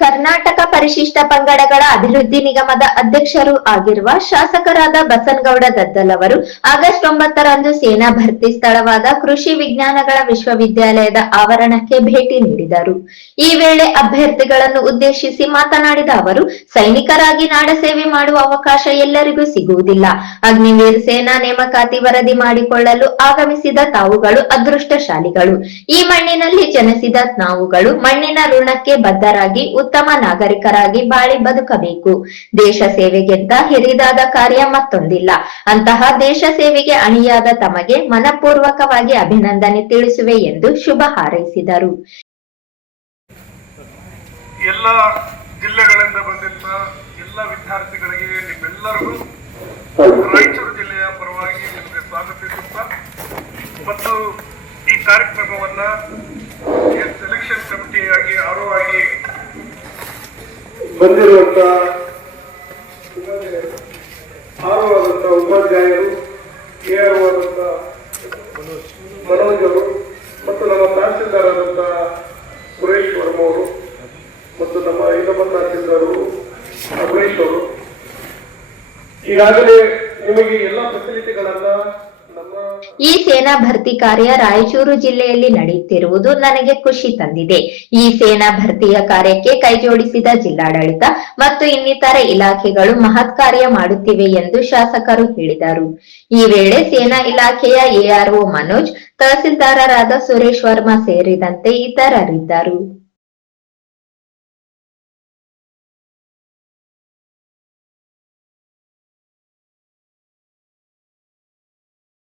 ಕರ್ನಾಟಕ ಪರಿಶಿಷ್ಟ ಪಂಗಡಗಳ ಅಭಿವೃದ್ಧಿ ನಿಗಮದ ಅಧ್ಯಕ್ಷರು ಆಗಿರುವ ಶಾಸಕರಾದ ಬಸನ್ಗೌಡ ದದ್ದಲ್ ಅವರು ಆಗಸ್ಟ್ ಒಂಬತ್ತರಂದು ಸೇನಾ ಭರ್ತಿ ಸ್ಥಳವಾದ ಕೃಷಿ ವಿಜ್ಞಾನಗಳ ವಿಶ್ವವಿದ್ಯಾಲಯದ ಆವರಣಕ್ಕೆ ಭೇಟಿ ನೀಡಿದರು. ಈ ವೇಳೆ ಅಭ್ಯರ್ಥಿಗಳನ್ನು ಉದ್ದೇಶಿಸಿ ಮಾತನಾಡಿದ ಅವರು, ಸೈನಿಕರಾಗಿ ನಾಡಸೇವೆ ಮಾಡುವ ಅವಕಾಶ ಎಲ್ಲರಿಗೂ ಸಿಗುವುದಿಲ್ಲ. ಅಗ್ನಿವೀರ್ ಸೇನಾ ನೇಮಕಾತಿ ವರದಿ ಮಾಡಿಕೊಳ್ಳಲು ಆಗಮಿಸಿದ ತಾವುಗಳು ಅದೃಷ್ಟಶಾಲಿಗಳು. ಈ ಮಣ್ಣಿನಲ್ಲಿ ಜನಿಸಿದ ನಾವುಗಳು ಮಣ್ಣಿನ ಋಣಕ್ಕೆ ಬದ್ಧರಾಗಿ ಉತ್ತಮ ನಾಗರಿಕರಾಗಿ ಬಾಳಿ ಬದುಕಬೇಕು. ದೇಶ ಸೇವೆಗಿಂತ ಹಿರಿದಾದ ಕಾರ್ಯ ಮತ್ತೊಂದಿಲ್ಲ. ಅಂತಹ ದೇಶ ಸೇವೆಗೆ ಅಣಿಯಾದ ತಮಗೆ ಮನಪೂರ್ವಕವಾಗಿ ಅಭಿನಂದನೆ ತಿಳಿಸುವೆ ಎಂದು ಶುಭ ಹಾರೈಸಿದರು. ಎಲ್ಲ ಜಿಲ್ಲೆಗಳಿಂದ ಬಂದಿದ್ದ ಎಲ್ಲ ವಿದ್ಯಾರ್ಥಿಗಳಿಗೆ ನಿಮ್ಮೆಲ್ಲರಿಗೂ ರಾಯಚೂರು ಜಿಲ್ಲೆಯ ಪರವಾಗಿ ನಿಮಗೆ ಸ್ವಾಗತಿಸುತ್ತಾ ಮತ್ತು ಈ ಕಾರ್ಯಕ್ರಮವನ್ನ ಬಂದಿರುವಂತ ಆರವಾದಂತ ಉಪಾಧ್ಯಾಯರು ಏರುವಾದಂತ ಮನೋಜರು ಮತ್ತು ನಮ್ಮ ತಹಸೀಲ್ದಾರ್ ಸುರೇಶ್ ವರ್ಮ ಅವರು ಮತ್ತು ನಮ್ಮ ಇನ್ನೊಬ್ಬ ತಹಸೀಲ್ದಾರರು ಅಮರೇಶ್ ಅವರು. ಈಗಾಗಲೇ ನಿಮಗೆ ಎಲ್ಲ ಫೆಸಿಲಿಟಿಗಳನ್ನ ಈ ಸೇನಾ ಭರ್ತಿ ಕಾರ್ಯ ರಾಯಚೂರು ಜಿಲ್ಲೆಯಲ್ಲಿ ನಡೆಯುತ್ತಿರುವುದು ನನಗೆ ಖುಷಿ ತಂದಿದೆ. ಈ ಸೇನಾ ಭರ್ತಿಯ ಕಾರ್ಯಕ್ಕೆ ಕೈಜೋಡಿಸಿದ ಜಿಲ್ಲಾಡಳಿತ ಮತ್ತು ಇನ್ನಿತರ ಇಲಾಖೆಗಳು ಮಹತ್ ಕಾರ್ಯ ಮಾಡುತ್ತಿವೆ ಎಂದು ಶಾಸಕರು ಹೇಳಿದರು. ಈ ವೇಳೆ ಸೇನಾ ಇಲಾಖೆಯ ಎಆರ್ಒ ಮನೋಜ್, ತಹಸೀಲ್ದಾರರಾದ ಸುರೇಶ್ ವರ್ಮಾ ಸೇರಿದಂತೆ ಇತರರಿದ್ದರು.